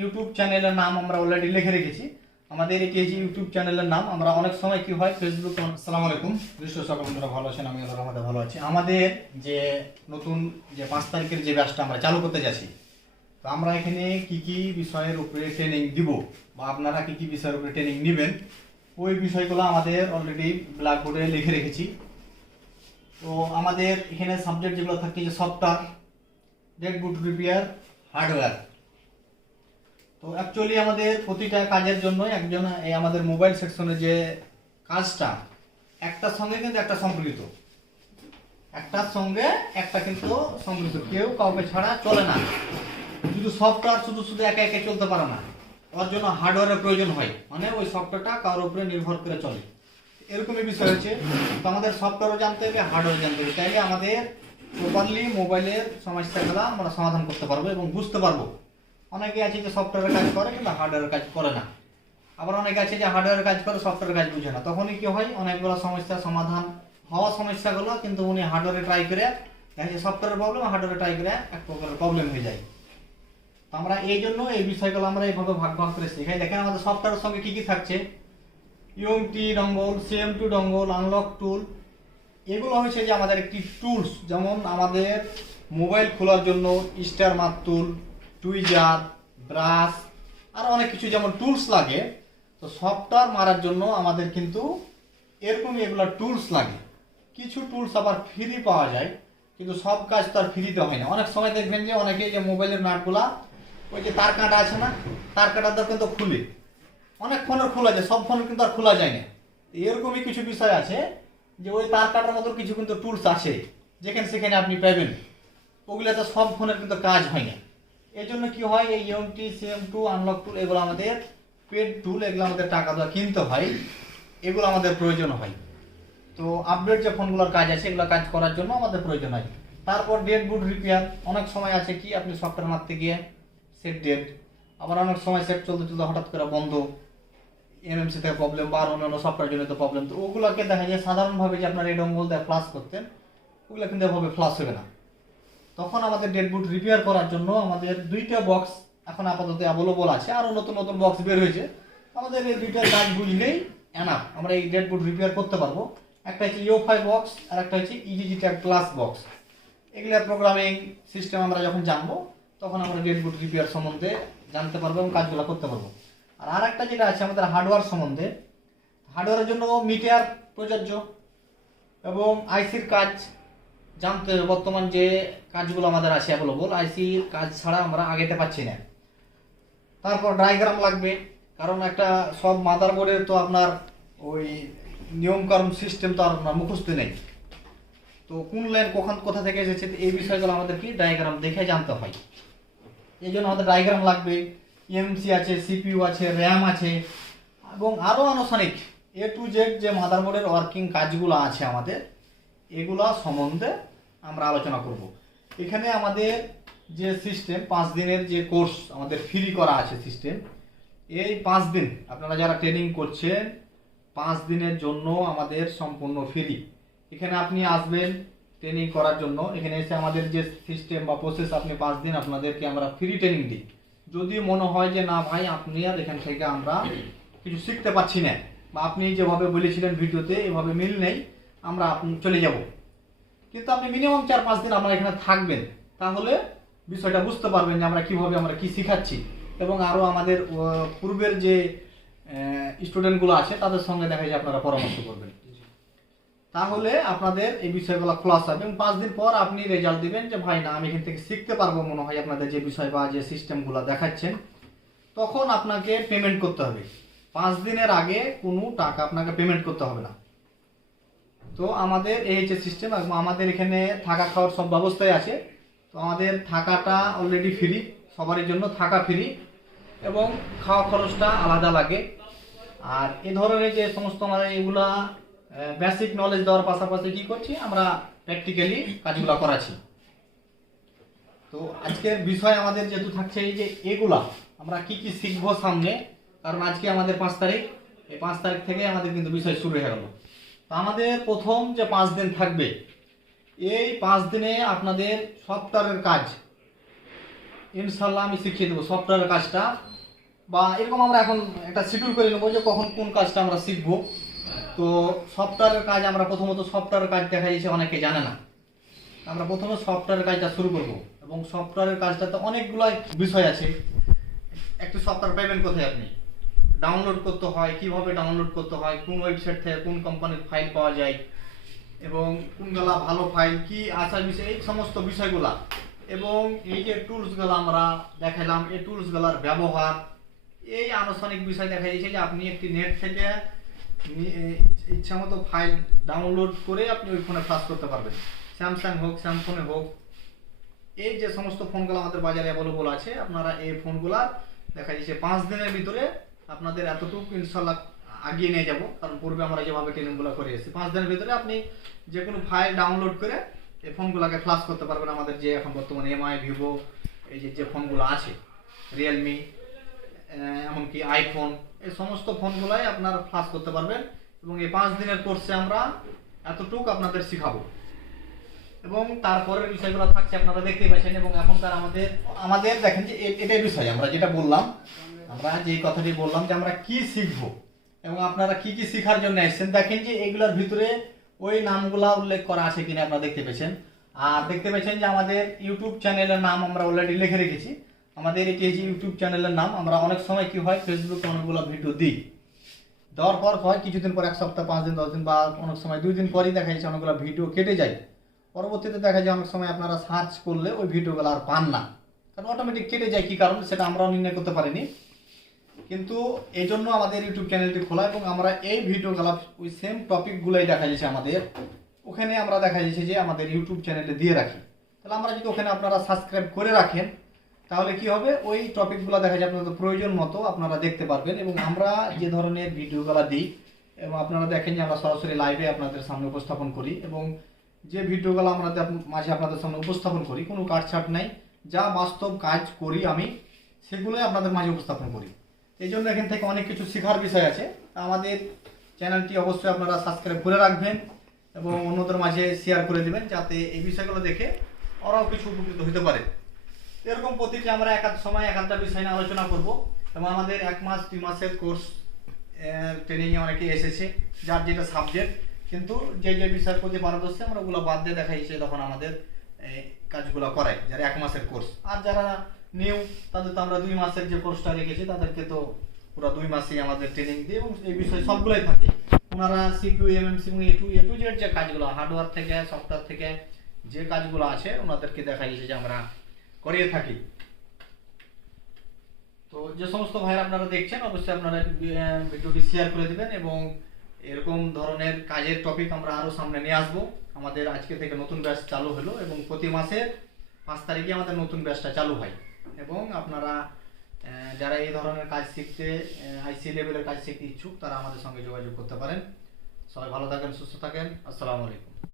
YouTube চ্যানেলের নাম আমরা অলরেডি লিখে রেখেছি। আমাদের এটি যে ইউটিউব চ্যানেলের নাম, আমরা অনেক সময় কি হয় ফেসবুক। আসসালামু আলাইকুম, নিশ্চয় সকল বন্ধুরা ভালো আছেন, আমি আল্লাহর রহমতে ভালো আছি। আমাদের যে নতুন যে 5 তারিখের যে ব্যাচটা আমরা চালু করতে যাচ্ছি, তো আমরা এখানে কি কি বিষয়ের উপরে ট্রেনিং দিব বা আপনারা কি কি বিষয়ের উপরে ট্রেনিং নেবেন, ওই বিষয়গুলো আমাদের অলরেডি ব্ল্যাকবোর্ডে লিখে রেখেছি। তো আমাদের এখানে সাবজেক্ট যেগুলো থাকে যে সফটওয়্যার, ডেডবুট রিপেয়ার, হার্ডওয়্যার। তো অ্যাকচুয়ালি আমাদের প্রতিটা কাজের জন্য একজন এই আমাদের মোবাইল সেকশনের যে কাজটা একটার সঙ্গে কিন্তু একটা সম্পর্কিত, একটার সঙ্গে একটা কিন্তু সম্পর্কিত, কেউ কাউকে ছাড়া চলে না। শুধু সফটওয়্যার শুধু একা একা চলতে পারে না, ওর জন্য হার্ডওয়্যারের প্রয়োজন হয়, মানে ওই সফটওয়্যারটা কারোর উপরে নির্ভর করে চলে, এরকমই বিষয় হচ্ছে। তো আমাদের সফটওয়্যারও জানতে হবে, হার্ডওয়্যার জানতে হবে, তাইলে আমাদের প্রপারলি মোবাইলের সমস্যাগুলো আমরা সমাধান করতে পারবো এবং বুঝতে পারবো। অনেকে আছে যে সফটওয়্যারের কাজ করে কিন্তু হার্ডওয়্যারের কাজ করে না, আবার অনেকে আছে যে হার্ডওয়্যারের কাজ করে সফটওয়্যারের কাজ বুঝে না। তখনই কি হয়, অনেকগুলো সমস্যা সমাধান হওয়া সমস্যাগুলো কিন্তু উনি হার্ডওয়্যারে ট্রাই করে দেখে সফটওয়্যারের প্রবলেম, হার্ডওয়্যারে ট্রাই করে এক প্রকারের প্রবলেম হয়ে যায়। তো আমরা এই জন্য এই বিষয়গুলো আমরা এইভাবে ভাগ ভাগ করে শেখাই। দেখেন আমাদের সফটওয়্যারের সঙ্গে কি কি থাকছে, EMT dongle, CM two dongle, unlock tool, এগুলো হচ্ছে যে আমাদের একটি টুলস। যেমন আমাদের মোবাইল খোলার জন্য স্টার মার টুল, টুইজার, ব্রাশ, আর অনেক কিছু যেমন টুলস লাগে। তো সফটওয়্যার মারার জন্য আমাদের কিন্তু এরকমই এগুলো টুলস লাগে। কিছু টুলস আবার ফ্রি পাওয়া যায়, কিন্তু সব কাজ তো আর ফ্রিতে হয় না। অনেক সময় দেখবেন যে অনেকে যে মোবাইলের নাটগুলা ওই যে তার কাঁটা আছে না, তার কাঁটা কিন্তু খুলে অনেক ফোনের খোলা যায়, সব ফোনের কিন্তু আর খোলা যায় না। এরকমই কিছু বিষয় আছে যে ওই তার কাটার মতো কিছু কিন্তু টুলস আছে যেখানে সেখানে আপনি পাবেন, ওগুলো তো সব ফোনের কিন্তু কাজ হয় না। এই জন্য কি হয়, এই ইএমটি, সিএম2, আনলক টুল, এগুলো আমাদের পেড টুল, এগুলো আমাদের টাকা দেওয়া কিনতে হয়, এগুলো আমাদের প্রয়োজন হয়। তো আপডেট যে ফোনগুলোর কাজ আছে এগুলো কাজ করার জন্য আমাদের প্রয়োজন হয়। তারপর ডেডবুট রিপেয়ার, অনেক সময় আছে কি আপনি সফটওয়্যার মারতে গিয়ে সেট ডেড, আবার অনেক সময় সেট চলতে চলতে হঠাৎ করে বন্ধ, এমএমসি থেকে প্রবলেম বা অন্যান্য সফটওয়্যার জনিত প্রবলেম। তো ওগুলোকে দেখা যায় সাধারণভাবে যে আপনার এই ডঙ্গল দিয়ে ফ্লাশ করতেন, ওগুলো কিন্তু এভাবে ফ্লাশ হবে না। তখন আমাদের ডেডবুট রিপেয়ার করার জন্য আমাদের 2টা বক্স এখন আপাতত অ্যাভেলেবল আছে, আরও নতুন নতুন বক্স বের হয়েছে। আমাদের এই 2টার কাজ বুঝলেই এনাফ, আমরা এই ডেডবুট রিপেয়ার করতে পারবো। একটা হচ্ছে ইউফাই বক্স আর একটা হচ্ছে JTAG প্লাস বক্স। এগুলা প্রোগ্রামিং সিস্টেম আমরা যখন জানবো তখন আমরা ডেডবুট রিপেয়ার সম্বন্ধে জানতে পারবো এবং কাজগুলো করতে পারবো। আর একটা যেটা আছে আমাদের হার্ডওয়্যার সম্বন্ধে, হার্ডওয়্যারের জন্য মিটার প্রযোজ্য এবং আইসির কাজ জানতে হবে। বর্তমান যে কাজগুলো আমাদের আছে অ্যাভেলেবল, আইসির কাজ ছাড়া আমরা আগাতে পারছি না। তারপর ডায়াগ্রাম লাগবে, কারণ একটা সব মাদারবোর্ডের তো আপনার ওই নিয়মকানুন সিস্টেম তো আর আপনার মুখস্থ নেই। তো কোন লাইন কখন কোথা থেকে এসেছে এই বিষয়গুলো আমাদের কি ডায়াগ্রাম দেখে জানতে হয়। এই জন্য আমাদের ডায়াগ্রাম লাগবে, EMMC আছে, CPU আছে, র্যাম আছে, এবং আরও আনুষ্ঠানিক A to Z যে মাদারবোর্ডের ওয়ার্কিং কাজগুলো আছে আমাদের, এগুলা সম্বন্ধে আমরা আলোচনা করব। এখানে আমাদের যে সিস্টেম 5 দিনের যে কোর্স আমাদের ফ্রি করা আছে সিস্টেম, এই 5 দিন আপনারা যারা ট্রেনিং করছেন 5 দিনের জন্য আমাদের সম্পূর্ণ ফ্রি। এখানে আপনি আসবেন ট্রেনিং করার জন্য, এখানে এসে আমাদের যে সিস্টেম বা প্রসেস আপনি 5 দিন আপনাদেরকে আমরা ফ্রি ট্রেনিং দিই। যদি মনে হয় যে না ভাই আপনি আর এখান থেকে আমরা কিছু শিখতে পারছি না, বা আপনি যেভাবে বলেছিলেন ভিডিওতে এভাবে মিল নেই, আমরা আপনি চলে যাব, কিন্তু আপনি মিনিমাম 4-5 দিন আমরা এখানে থাকবেন, তাহলে বিষয়টা বুঝতে পারবেন যে আমরা কিভাবে আমরা কি শিখাচ্ছি, এবং আরও আমাদের পূর্বের যে স্টুডেন্টগুলো আছে তাদের সঙ্গে দেখা যায় আপনারা পরামর্শ করবেন, তাহলে আপনাদের এই বিষয়গুলো খোলাস হবে। এবং 5 দিন পর আপনি রেজাল্ট দিবেন যে ভাই না আমি এখান থেকে শিখতে পারবো মনে হয় আপনাদের যে বিষয় বা যে সিস্টেমগুলো দেখাচ্ছেন, তখন আপনাকে পেমেন্ট করতে হবে। 5 দিনের আগে কোনো টাকা আপনাকে পেমেন্ট করতে হবে না। তো আমাদের এই যে সিস্টেম, আমাদের এখানে থাকা খাওয়ার সব ব্যবস্থাই আছে। তো আমাদের থাকাটা অলরেডি ফ্রি, সবারই জন্য থাকা ফ্রি, এবং খাওয়া খরচটা আলাদা লাগে। আর এ ধরনের যে সমস্ত আমাদের এগুলা বেসিক নলেজ দেওয়ার পাশাপাশি কি করছি আমরা প্র্যাকটিক্যালি কাজগুলো করাচ্ছি। তো আজকের বিষয় আমাদের যেহেতু থাকছে এই যে এগুলা আমরা কি কি শিখবো সামনে, কারণ আজকে আমাদের 5 তারিখ, এই 5 তারিখ থেকে আমাদের কিন্তু বিষয় শুরু হয়ে গেল। তো আমাদের প্রথম যে 5 দিন থাকবে, এই 5 দিনে আপনাদের সফটওয়্যারের কাজ ইনশাল্লাহ আমি শিখিয়ে দেবো সফটওয়্যারের কাজটা, বা এরকম আমরা এখন একটা শিডিউল করে নেবো যে কখন কোন কাজটা আমরা শিখবো। তো সফটওয়্যারের কাজ আমরা প্রথমত সফটওয়্যারের কাজ দেখা যাচ্ছে অনেকে জানে না, আমরা প্রথমে সফটওয়্যারের কাজটা শুরু করব। এবং সফটওয়্যারের কাজটাতে অনেকগুলো বিষয় আছে। একটি সফটওয়্যার পাবেন কোথায়, আপনি ডাউনলোড করতে হয়, কিভাবে ডাউনলোড করতে হয়, কোন ওয়েবসাইট থেকে কোন কোম্পানির ফাইল পাওয়া যায়, এবং কোনগুলা ভালো ফাইল কি আসার বিষয়, এই সমস্ত বিষয়গুলা, এবং এই যে টুলসগুলো আমরা দেখালাম, এই টুলসগুলোর ব্যবহার, এই আনুষ্ঠানিক বিষয় দেখা যাচ্ছে যে আপনি একটি নেট থেকে ইচ্ছা মতো ফাইল ডাউনলোড করে আপনি ওই ফোনে ফ্লাশ করতে পারবেন, স্যামসাং হোক স্যামসংয়ে হোক। এই যে সমস্ত ফোনগুলো আমাদের বাজারে অ্যাভেলেবল আছে, আপনারা এই ফোনগুলা দেখা যাচ্ছে 5 দিনের ভিতরে আপনাদের এতটুকু ইনশাল্লাহ আগিয়ে নিয়ে যাব। কারণ পূর্বে আমরা যেভাবে ট্রেনিংগুলো করে এসেছি, 5 দিনের ভিতরে আপনি যে কোনো ফাইল ডাউনলোড করে এই ফোনগুলোকে ফ্লাশ করতে পারবেন। আমাদের যে এখন বর্তমানে এমআই, ভিভো, এই যে ফোনগুলো আছে, রিয়েলমি, এমনকি আইফোন, এই সমস্ত ফোনগুলাই আপনার ফ্লাশ করতে পারবেন। এবং এই 5 দিনের কোর্সে আমরা এতটুকু আপনাদের শিখাবো, এবং তারপরের বিষয়গুলো থাকছে আপনারা দেখতেই পাচ্ছেন। এবং এখনকার আমাদের দেখেন যে এটাই বিষয় আমরা যেটা বললাম, আমরা যে কথাটি বললাম যে আমরা কি শিখবো এবং আপনারা কি কি শেখার জন্য এসেছেন। দেখেন যে এগুলোর ভিতরে ওই নামগুলা উল্লেখ করা আছে কিনা আপনারা দেখতে পেয়েছেন। আর দেখতে পেয়েছেন যে আমাদের ইউটিউব চ্যানেলের নাম আমরা অলরেডি লিখে রেখেছি। আমাদের এই যে ইউটিউব চ্যানেলের নাম, আমরা অনেক সময় কি হয় ফেসবুকে অনেকগুলো ভিডিও দিই, দেওয়ার পর হয় কিছুদিন পর, 1 সপ্তাহ, 5 দিন, 10 দিন, বা অনেক সময় 2 দিন পরই দেখা যাচ্ছে অনেকগুলো ভিডিও কেটে যায়। পরবর্তীতে দেখা যায় অনেক সময় আপনারা সার্চ করলে ওই ভিডিওগুলো আর পান না, কারণ অটোমেটিক কেটে যায়। কি কারণ সেটা আমরাও নির্ণয় করতে পারিনি, কিন্তু এই জন্য আমাদের ইউটিউব চ্যানেলটি খোলা। এবং আমরা এই ভিডিওগুলো ওই সেম টপিকগুলোই দেখা যাচ্ছে আমাদের ওখানে আমরা দেখা যাচ্ছে যে আমাদের ইউটিউব চ্যানেলে দিয়ে রাখি। তাহলে আমরা যদি ওখানে আপনারা সাবস্ক্রাইব করে রাখেন, তাহলে কি হবে, ওই টপিকগুলো দেখা যায় আপনাদের প্রয়োজন মতো আপনারা দেখতে পারবেন। এবং আমরা যে ধরনের ভিডিওগুলো দিই, এবং আপনারা দেখেন যে আমরা সরাসরি লাইভে আপনাদের সামনে উপস্থাপন করি, এবং যে ভিডিওগুলো আমরা মাঝে আপনাদের সামনে উপস্থাপন করি কোনো কাটছাট নাই, যা বাস্তব কাজ করি আমি সেগুলোই আপনাদের মাঝে উপস্থাপন করি। এই জন্য এখান থেকে অনেক কিছু শেখার বিষয় আছে। আমাদের চ্যানেলটি অবশ্যই আপনারা সাবস্ক্রাইব করে রাখবেন এবং অন্যদের মাঝে শেয়ার করে দেবেন, যাতে এই বিষয়গুলো দেখে ওরাও কিছু উপকৃত হতে পারে। এরকম প্রতিটি আমরা এক সময় এক একটা বিষয় নিয়ে আলোচনা করব। এবং আমাদের 1 মাস 2 মাসের কোর্স ট্রেনিংয়ে অনেকে এসেছে, যার যেটা সাবজেক্ট, কিন্তু যে যে বিষয়ের প্রতি পারদর্শী আমরা ওগুলো বাদ দিয়ে দেখা যাচ্ছে তখন আমাদের কাজগুলো করাই, যারা 1 মাসের কোর্স। আর যারা নিউ তাদের তো আমরা 2 মাসের যে কোর্সটা রেখেছি, তাদেরকে তো পুরো 2 মাসেই আমাদের ট্রেনিং দিই, এবং এই বিষয় সবগুলোই থাকে। ওনারা সিকিউ, এমএমসি এবং এ টু জেড যে কাজগুলো, হার্ডওয়্যার থেকে সফটওয়্যার থেকে যে কাজগুলো আছে, ওনাদেরকে দেখা যাচ্ছে যে আমরা করিয়ে থাকি। তো যে সমস্ত ভাইরা আপনারা দেখছেন, অবশ্যই আপনারা ভিডিওটি শেয়ার করে দিবেন, এবং এরকম ধরনের কাজের টপিক আমরা আরও সামনে নিয়ে আসবো। আমাদের আজকে থেকে নতুন ব্যাচ চালু হলো, এবং প্রতি মাসের 5 তারিখে আমাদের নতুন ব্যাচটা চালু হয়। এবং আপনারা যারা এই ধরনের কাজ শিখতে, আইসি লেভেলের কাজ শিখতে ইচ্ছুক, তারা আমাদের সঙ্গে যোগাযোগ করতে পারেন। সবাই ভালো থাকেন, সুস্থ থাকেন। আসসালামু আলাইকুম।